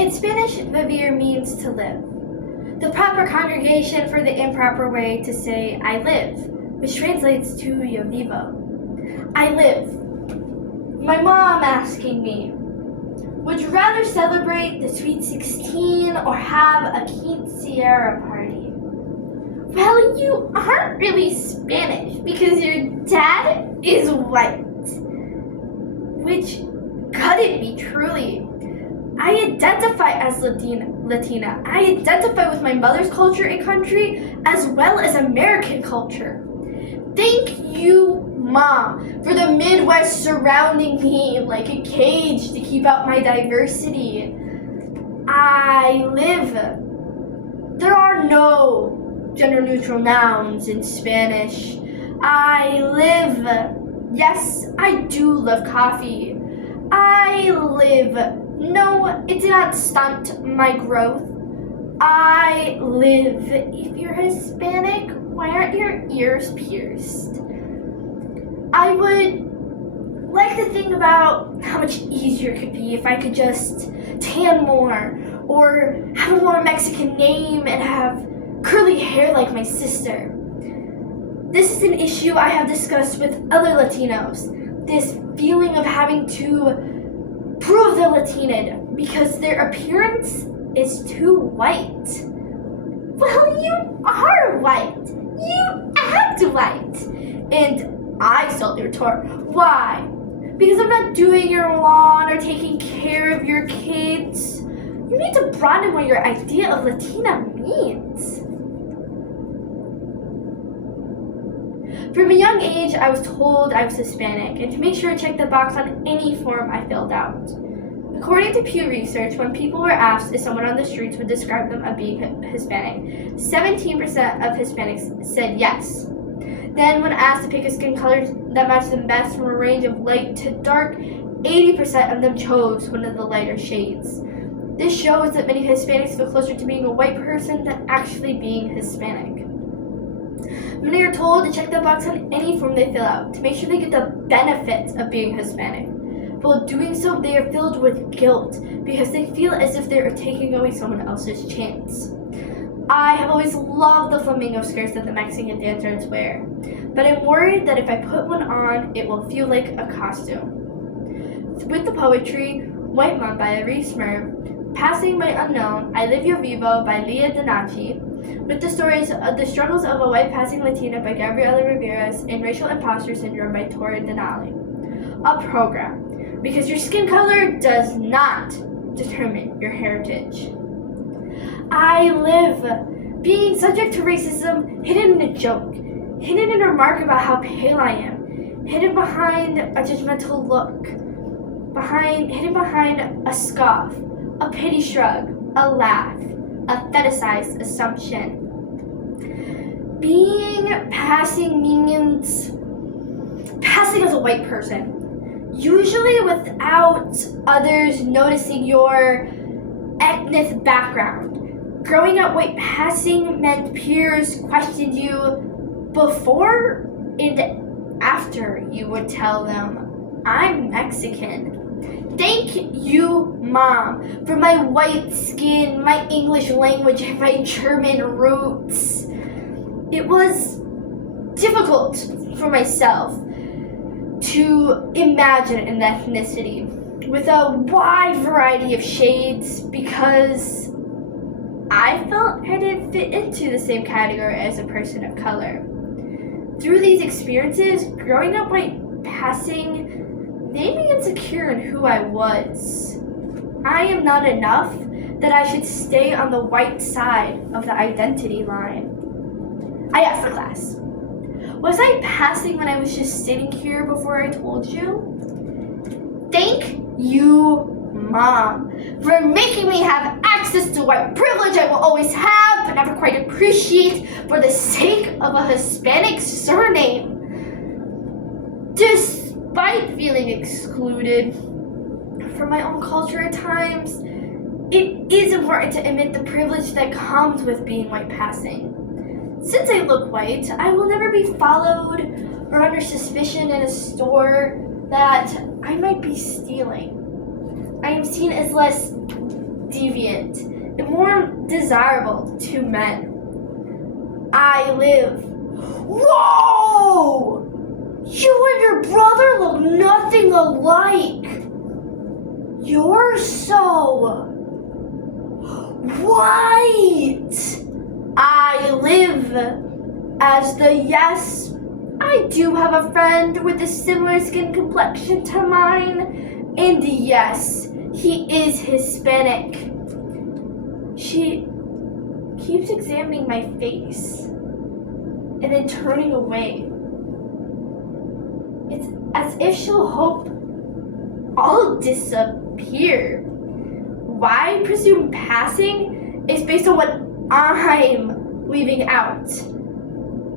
In Spanish, vivir means to live. The proper congregation for the improper way to say I live, which translates to yo vivo. I live. My mom asking me, would you rather celebrate the Sweet 16 or have a quinceañera party? Well, you aren't really Spanish because your dad is white. Which couldn't be truly. I identify as Latina. I identify with my mother's culture and country as well as American culture. Thank you, Mom, for the Midwest surrounding me like a cage to keep out my diversity. I live. There are no gender-neutral nouns in Spanish. I live. Yes, I do love coffee. I live. No, it did not stunt my growth. I live. If you're Hispanic, why aren't your ears pierced? I would like to think about how much easier it could be if I could just tan more or have a more Mexican name and have curly hair like my sister. This is an issue I have discussed with other Latinos. This feeling of having to prove they're Latinaed because their appearance is too white. Well, you are white. You act white. And I saltly retort, why? Because I'm not doing your lawn or taking care of your kids. You need to broaden what your idea of Latina means. From a young age, I was told I was Hispanic, and to make sure to check the box on any form I filled out. According to Pew Research, when people were asked if someone on the streets would describe them as being Hispanic, 17% of Hispanics said yes. Then, when asked to pick a skin color that matched them best from a range of light to dark, 80% of them chose one of the lighter shades. This shows that many Hispanics feel closer to being a white person than actually being Hispanic. Many are told to check the box on any form they fill out to make sure they get the benefits of being Hispanic. But while doing so, they are filled with guilt because they feel as if they are taking away someone else's chance. I have always loved the flamingo skirts that the Mexican dancers wear, but I'm worried that if I put one on, it will feel like a costume. With the poetry, White Mom by Reese Merv, Passing by Unknown, I Live Yo Vivo by Leah Donachi, with the stories of the struggles of a white passing Latina by Gabriela Riveras, and Racial Imposter Syndrome by Tori Denali. A program, because your skin color does not determine your heritage. I live, being subject to racism hidden in a joke, hidden in a remark about how pale I am, hidden behind a judgmental look, hidden behind a scoff, a pity shrug, a laugh, a fetishized assumption. Being passing means passing as a white person, usually without others noticing your ethnic background. Growing up white passing meant peers questioned you before and after you would tell them, I'm Mexican. Thank you, Mom, for my white skin, my English language, and my German roots. It was difficult for myself to imagine an ethnicity with a wide variety of shades because I felt I didn't fit into the same category as a person of color. Through these experiences, growing up white passing made me insecure in who I was. I am not enough that I should stay on the white side of the identity line. I asked the class, was I passing when I was just sitting here before I told you? Thank you, Mom, for making me have access to white privilege I will always have but never quite appreciate for the sake of a Hispanic surname. Despite feeling excluded from my own culture at times, it is important to admit the privilege that comes with being white passing. Since I look white, I will never be followed or under suspicion in a store that I might be stealing. I am seen as less deviant, and more desirable to men. I live. Whoa! You and your brother look nothing alike. You're so white. I live as the yes. I do have a friend with a similar skin complexion to mine, and yes, he is Hispanic. She keeps examining my face and then turning away. It's as if she'll hope I'll disappear. Why I presume passing is based on what I'm leaving out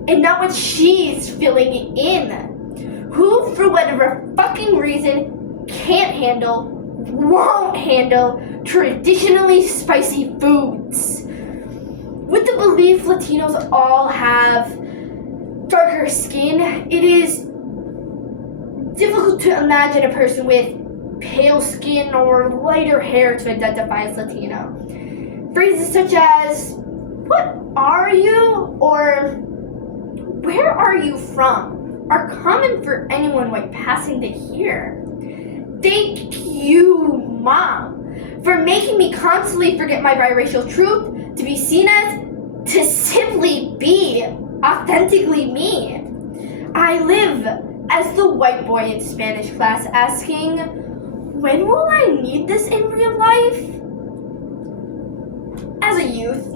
and not what she's filling in. Who, for whatever fucking reason, can't handle, won't handle traditionally spicy foods. With the belief Latinos all have darker skin, it is difficult to imagine a person with pale skin or lighter hair to identify as Latino. Phrases such as, "What are you?" or "Where are you from?" are common for anyone white passing to hear. Thank you, Mom, for making me constantly forget my biracial truth to be seen as, to simply be authentically me. I live as the white boy in Spanish class asking, when will I need this in real life? As a youth,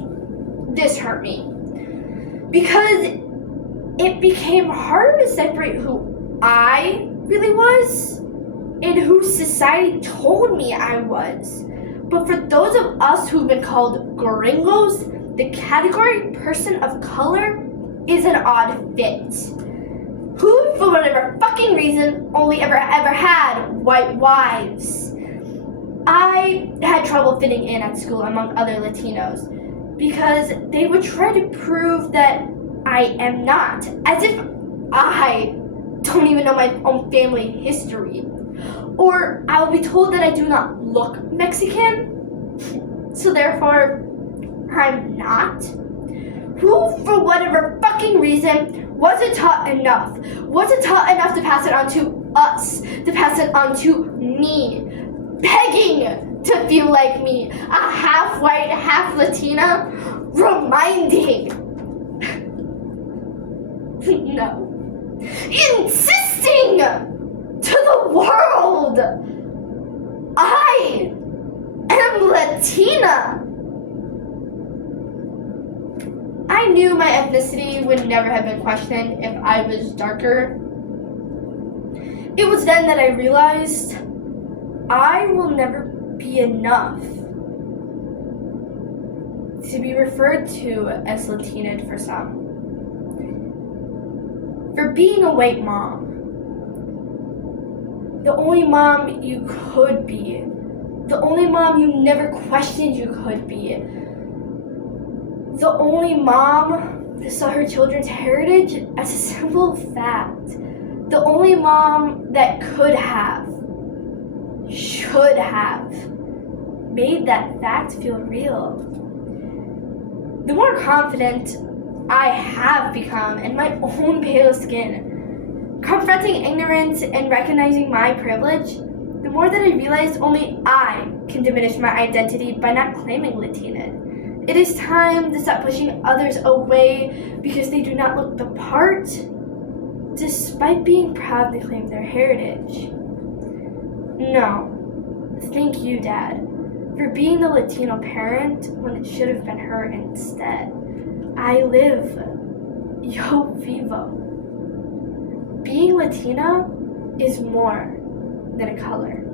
this hurt me because it became harder to separate who I really was and who society told me I was. But for those of us who've been called gringos, the category person of color is an odd fit. Who, for whatever fucking reason, only ever had white wives. I had trouble fitting in at school among other Latinos because they would try to prove that I am not, as if I don't even know my own family history. Or I will be told that I do not look Mexican, so therefore I'm not. Who, for whatever fucking reason, wasn't taught enough to pass it on to us, to pass it on to me, begging to feel like me, a half white, half Latina, reminding, no, insisting to the world, I am Latina. I knew my ethnicity would never have been questioned if I was darker. It was then that I realized I will never be enough to be referred to as Latina for some. For being a white mom, the only mom you could be, the only mom you never questioned you could be, the only mom that saw her children's heritage as a simple fact. The only mom that could have, should have, made that fact feel real. The more confident I have become in my own pale skin, confronting ignorance and recognizing my privilege, the more that I realize only I can diminish my identity by not claiming Latina. It is time to stop pushing others away because they do not look the part, despite being proud to claim their heritage. No, thank you, Dad, for being the Latino parent when it should have been her instead. I live. Yo vivo. Being Latina is more than a color.